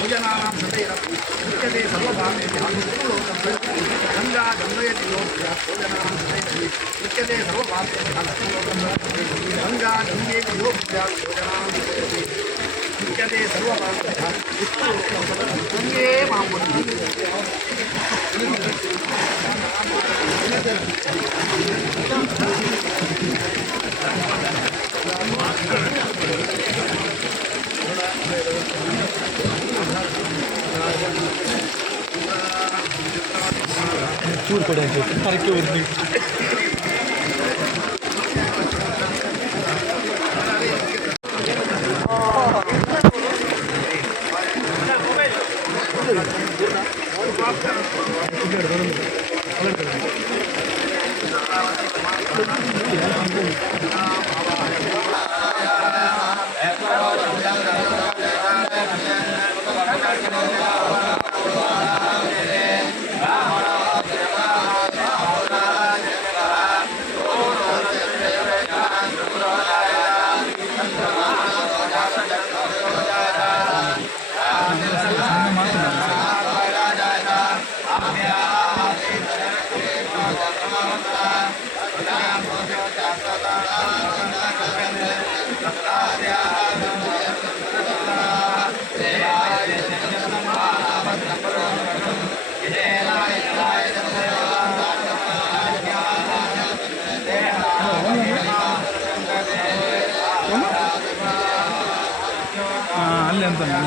योजनानां सदैरपि उच्यते सर्वभावेभ्यः गुरुलोकं प्रति गङ्गा गङ्गयति योभ्यः योजनानां सदैरपि उच्यते सर्वभावेभ्यः गुरुलोकं प्रति गङ्गा गङ्गेति योभ्यः योजनानां सदैरपि उच्यते सर्वभावेभ्यः गुरुलोकं प्रति गङ्गे मामुनि ಚೂರು ಕೊಡಿ ಅಂತ ಕರೆಕ್ಟ್ ಬರ್ತೀನಿ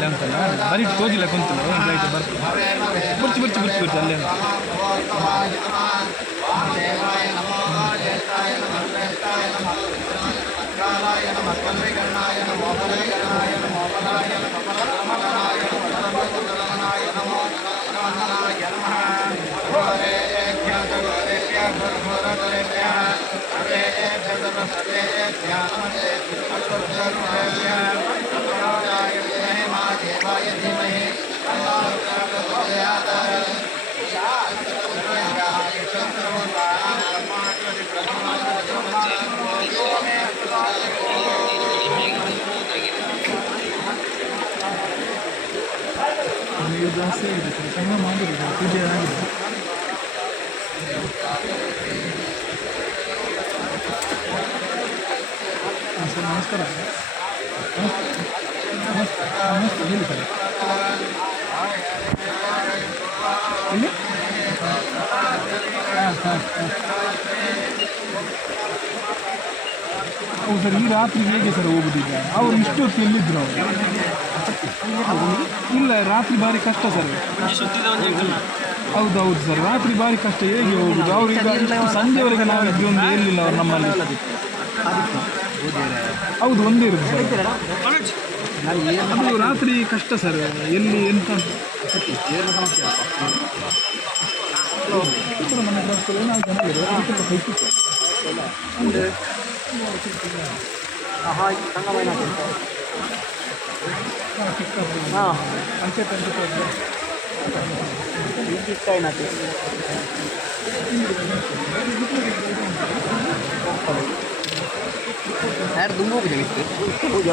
ಅಲ್ಲೇ ಅಂತ ಅಲ್ಲೇ ಅಂತಲ್ಲ ಬರೀ ಹೋಗಿಲ್ಲ ಕುಂತಲ್ಲ ಒಂದು ಲೈಟ್ ಬರ್ತದೆ ಬರ್ಚಿ ಬರ್ಚಿ ಬರ್ಚಿ ಬರ್ಚಿ ಅಲ್ಲೇ ಅಂತ ನೀರು ಜಾಸ್ತಿ ಆಗಿದೆ ಸಣ್ಣ ಮಾಡಿದ್ರು ಪೂಜೆ ಆಗಿದೆ ಹಾಂ ಸರ್ ನಮಸ್ಕಾರ ನಮಸ್ತೆ ನಮಸ್ತೆ ಹೇಳಿ ಸರ್ ಹೇಳಿ ಹಾಂ ಹಾಂ ಹಾಂ ಹೌದು ಸರ್ ಈ ರಾತ್ರಿ ಹೇಗೆ ಸರ್ ಹೋಗುದೀಗ ಅವರು ಇಷ್ಟೊತ್ತು ಎಲ್ಲಿದ್ರು ಅವರು? ಇಲ್ಲ, ರಾತ್ರಿ ಭಾರಿ ಕಷ್ಟ ಸರ್. ಹೌದೌದು ಹೌದು ಸರ್, ರಾತ್ರಿ ಭಾರಿ ಕಷ್ಟ ಹೇಗೆ ಹೋಗುದು? ಅವ್ರಿಗೆ ಸಂಜೆವರೆಗೆ ನಾವು ಇದ್ದು ಎಲ್ಲಿಲ್ಲ ಅವ್ರು ನಮ್ಮಲ್ಲಿ. ಹೌದು, ಒಂದೇ ಇರುದು ಸರ್. ಅದು ರಾತ್ರಿ ಕಷ್ಟ ಸರ್, ಎಲ್ಲಿ, ಎಂತ? ಅಂತ. ಕೂಡ ಮನೆ ಕ್ಲಾಸ್ಗಳು ನಾವು ಜನ ಪೂಜೆ ಅದಕ್ಕಿಂತ ಹೆಚ್ಚಿತ್ತು. ಹಾಂ, ಚಿಕ್ಕದು. ಪಂಚಾಯತ್ ಅಂತ ಇರ್ತದೆ. ಯಾರು ತುಂಬ ಹೋಗಿದೆ ಮಿಸ್ತು ಪೂಜೆ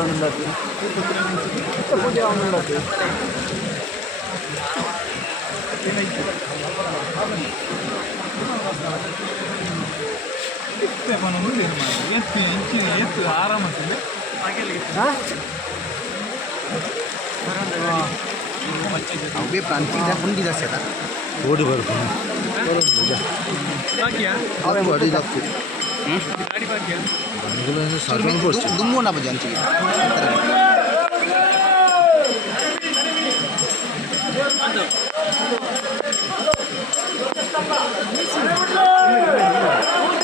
अवघे प्रांतिक कोणती जास्त येतात ओढ भरपूर बरोबर तुझ्या गाडी लागते दुमवू ना म्हणजे आमची Thank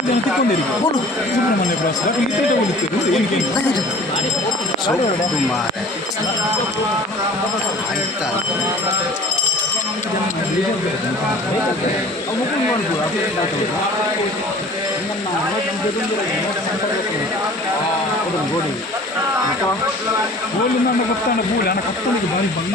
ಜನ ತಿಕ್ಕೊಂಡಿರಿಗೆ ಸುಬ್ರಹ್ಮಣ್ಯ ಕ್ರಾಸ್ ಇಲ್ಲಿ ಉಳಿತಿರು ಏನಕ್ಕೆ ಕುಮಾರ ಆಯ್ತಾ ಗೋಲಿ ನಮ್ಮ ಗೊತ್ತಾಂಡ ಬೂಲಿ ಅಣ್ಣ ಕತ್ತಲಿಗೆ ಬಾರಿ ಬಂದ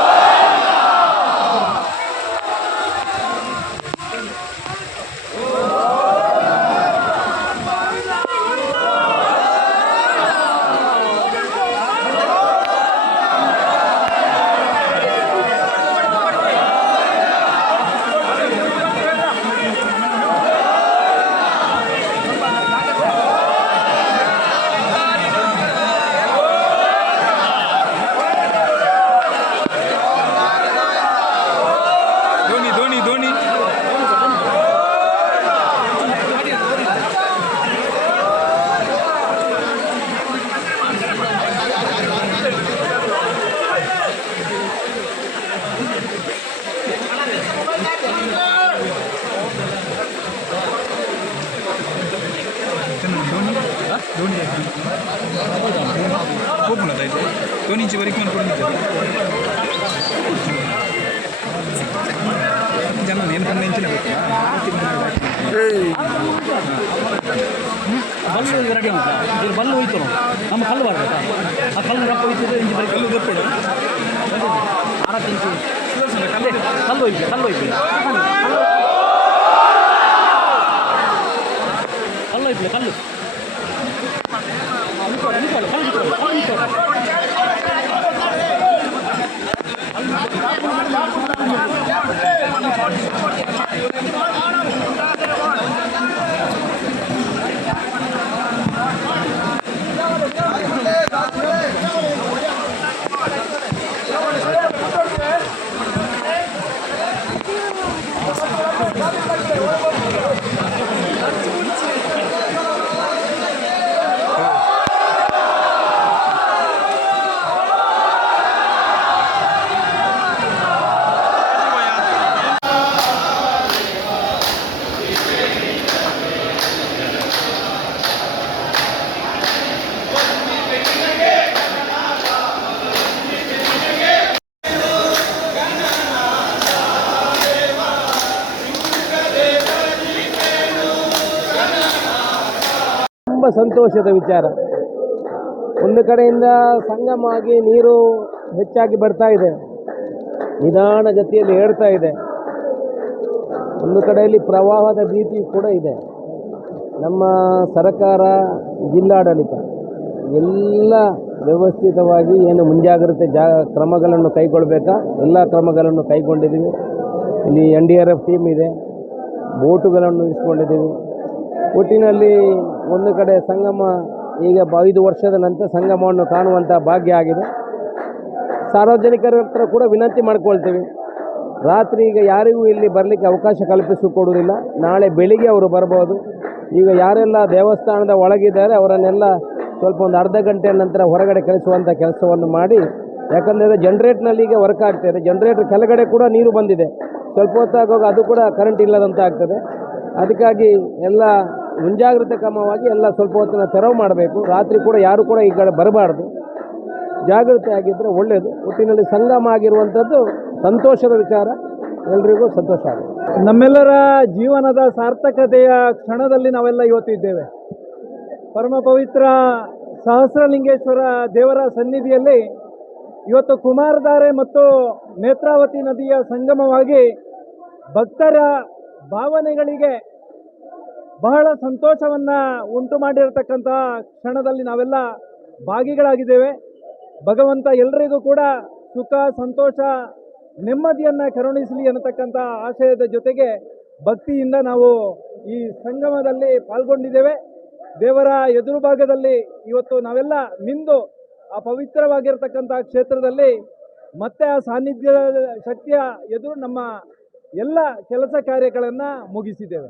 ಧೋನಿ ಹೋಗ್ಬಿಡ ಧೋನಿ ಇಂಚಿ ವರೆಗೆ ಅನ್ಕೊಂಡಿದ್ದಾರೆ ಜನ ನೆನ್ಕೊಂಡು ನೆಂಚಿನ ಬಲ್ಲು ರೆಡಿ ಉಂಟಾ ಇಲ್ಲಿ ಬಲ್ಲು ಹೋಯ್ತು ನಮ್ಮ ಕಲ್ಲು ಬರ್ಬೇಕಾ ಆ ಕಲ್ಲು ರೊಕ್ಕ ಹೋಯ್ತಿದ್ರೆ ಇಂಚು ಬರೀ ಕಲ್ಲು ಗೊತ್ತೋಡು ಅರವತ್ತು ಇಂಚು ಅದೇ ಕಲ್ಲು ಹೋಯ್ತು ಕಲ್ಲು ಹೋಯ್ತು ತುಂಬ ಸಂತೋಷದ ವಿಚಾರ. ಒಂದು ಕಡೆಯಿಂದ ಸಂಗಮ ನೀರು ಹೆಚ್ಚಾಗಿ ಬರ್ತಾ ಇದೆ. ನಿಧಾನ ಗತಿಯಲ್ಲಿ ಏರ್ತಾ ಇದೆ. ಒಂದು ಕಡೆಯಲ್ಲಿ ಪ್ರವಾಹದ ಭೀತಿ ಕೂಡ ಇದೆ. ನಮ್ಮ ಸರಕಾರ, ಜಿಲ್ಲಾಡಳಿತ ಎಲ್ಲ ವ್ಯವಸ್ಥಿತವಾಗಿ ಏನು ಮುಂಜಾಗ್ರತೆ ಜಾ, ಕ್ರಮಗಳನ್ನು ಕೈಗೊಳ್ಳಬೇಕಾ ಎಲ್ಲ ಕ್ರಮಗಳನ್ನು ಕೈಗೊಂಡಿದ್ದೀವಿ. ಇಲ್ಲಿ N D R F team ಇದೆ. ಬೋಟುಗಳನ್ನು ಇಸ್ಕೊಂಡಿದ್ದೀವಿ. ಒಟ್ಟಿನಲ್ಲಿ ಒಂದು ಕಡೆ ಸಂಗಮ ಈಗ ಐದು ವರ್ಷದ ನಂತರ ಸಂಗಮವನ್ನು ಕಾಣುವಂಥ ಭಾಗ್ಯ ಆಗಿದೆ. ಸಾರ್ವಜನಿಕರ ಹತ್ರ ಕೂಡ ವಿನಂತಿ ಮಾಡ್ಕೊಳ್ತೀವಿ. ರಾತ್ರಿ ಈಗ ಯಾರಿಗೂ ಇಲ್ಲಿ ಬರಲಿಕ್ಕೆ ಅವಕಾಶ ಕಲ್ಪಿಸಿಕೊಡುವುದಿಲ್ಲ. ನಾಳೆ ಬೆಳಿಗ್ಗೆ ಅವರು ಬರ್ಬೋದು. ಈಗ ಯಾರೆಲ್ಲ ದೇವಸ್ಥಾನದ ಒಳಗಿದ್ದಾರೆ, ಅವರನ್ನೆಲ್ಲ ಸ್ವಲ್ಪ ಒಂದು ಅರ್ಧ ಗಂಟೆಯ ನಂತರ ಹೊರಗಡೆ ಕಳಿಸುವಂಥ ಕೆಲಸವನ್ನು ಮಾಡಿ, ಯಾಕಂದರೆ ಜನ್ರೇಟ್ನಲ್ಲಿ ಈಗ ವರ್ಕ್ ಆಗ್ತಾಯಿದೆ ಜನ್ರೇಟ್ರ್ ಕೆಳಗಡೆ ಕೂಡ ನೀರು ಬಂದಿದೆ. ಸ್ವಲ್ಪ ಹೊತ್ತಾಗುವಾಗ ಅದು ಕೂಡ ಕರೆಂಟ್ ಇಲ್ಲದಂತ ಆಗ್ತದೆ ಅದಕ್ಕಾಗಿ ಎಲ್ಲ ಮುಂಜಾಗ್ರತೆ ಕ್ರಮವಾಗಿ ಎಲ್ಲ ಸ್ವಲ್ಪ ಹೊತ್ತಿನ ತೆರವು ಮಾಡಬೇಕು. ರಾತ್ರಿ ಕೂಡ ಯಾರು ಕೂಡ ಈ ಕಡೆ ಬರಬಾರ್ದು. ಜಾಗೃತಿ ಆಗಿದ್ದರೆ ಒಳ್ಳೆಯದು ಒಟ್ಟಿನಲ್ಲಿ ಸಂಗಮ ಆಗಿರುವಂಥದ್ದು ಸಂತೋಷದ ವಿಚಾರ. ಎಲ್ರಿಗೂ ಸಂತೋಷ ಆಗುತ್ತೆ. ನಮ್ಮೆಲ್ಲರ ಜೀವನದ ಸಾರ್ಥಕತೆಯ ಕ್ಷಣದಲ್ಲಿ ನಾವೆಲ್ಲ ಇವತ್ತು ಇದ್ದೇವೆ ಪರಮ ಪವಿತ್ರ ಸಹಸ್ರಲಿಂಗೇಶ್ವರ ದೇವರ ಸನ್ನಿಧಿಯಲ್ಲಿ ಇವತ್ತು ಕುಮಾರಧಾರೆ ಮತ್ತು ನೇತ್ರಾವತಿ ನದಿಯ ಸಂಗಮವಾಗಿ ಭಕ್ತರ ಭಾವನೆಗಳಿಗೆ ಬಹಳ ಸಂತೋಷವನ್ನು ಉಂಟು ಮಾಡಿರತಕ್ಕಂತಹ ಕ್ಷಣದಲ್ಲಿ ನಾವೆಲ್ಲ ಭಾಗಿಗಳಾಗಿದ್ದೇವೆ. ಭಗವಂತ ಎಲ್ರಿಗೂ ಕೂಡ ಸುಖ, ಸಂತೋಷ, ನೆಮ್ಮದಿಯನ್ನು ಕರುಣಿಸಲಿ ಅನ್ನತಕ್ಕಂಥ ಆಶಯದ ಜೊತೆಗೆ ಭಕ್ತಿಯಿಂದ ನಾವು ಈ ಸಂಗಮದಲ್ಲಿ ಪಾಲ್ಗೊಂಡಿದ್ದೇವೆ. ದೇವರ ಎದುರು ಭಾಗದಲ್ಲಿ ಇವತ್ತು ನಾವೆಲ್ಲ ನಿಂದು ಆ ಪವಿತ್ರವಾಗಿರ್ತಕ್ಕಂಥ ಕ್ಷೇತ್ರದಲ್ಲಿ ಮತ್ತೆ ಆ ಸಾನ್ನಿಧ್ಯದ ಶಕ್ತಿಯ ಎದುರು ನಮ್ಮ ಎಲ್ಲ ಕೆಲಸ ಕಾರ್ಯಗಳನ್ನು ಮುಗಿಸಿದ್ದೇವೆ.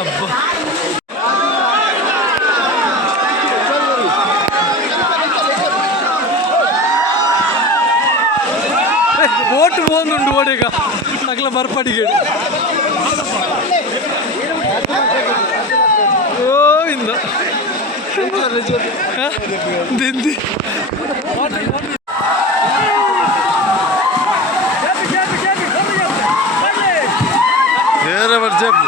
అబ్బా ஓட்டு போகணுண்டு ஓடுங்க நகல மறுபடிக்கு ஓ இந்த திந்தி வேற வருஷம்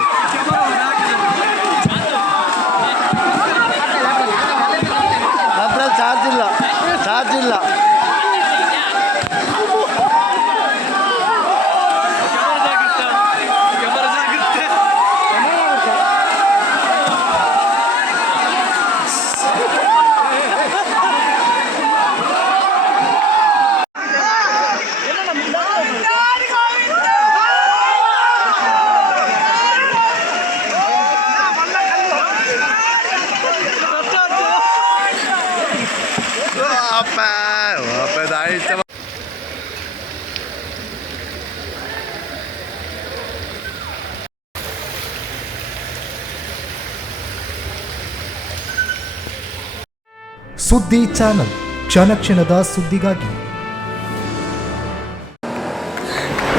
ಸುದ್ದಿ ಚಾನಲ್ ಕ್ಷಣ ಕ್ಷಣದ ಸುದ್ದಿಗಾಗಿ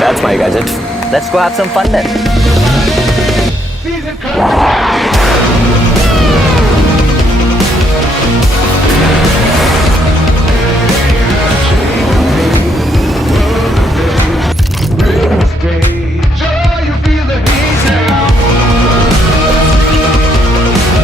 That's my gadget. Let's go have some fun then.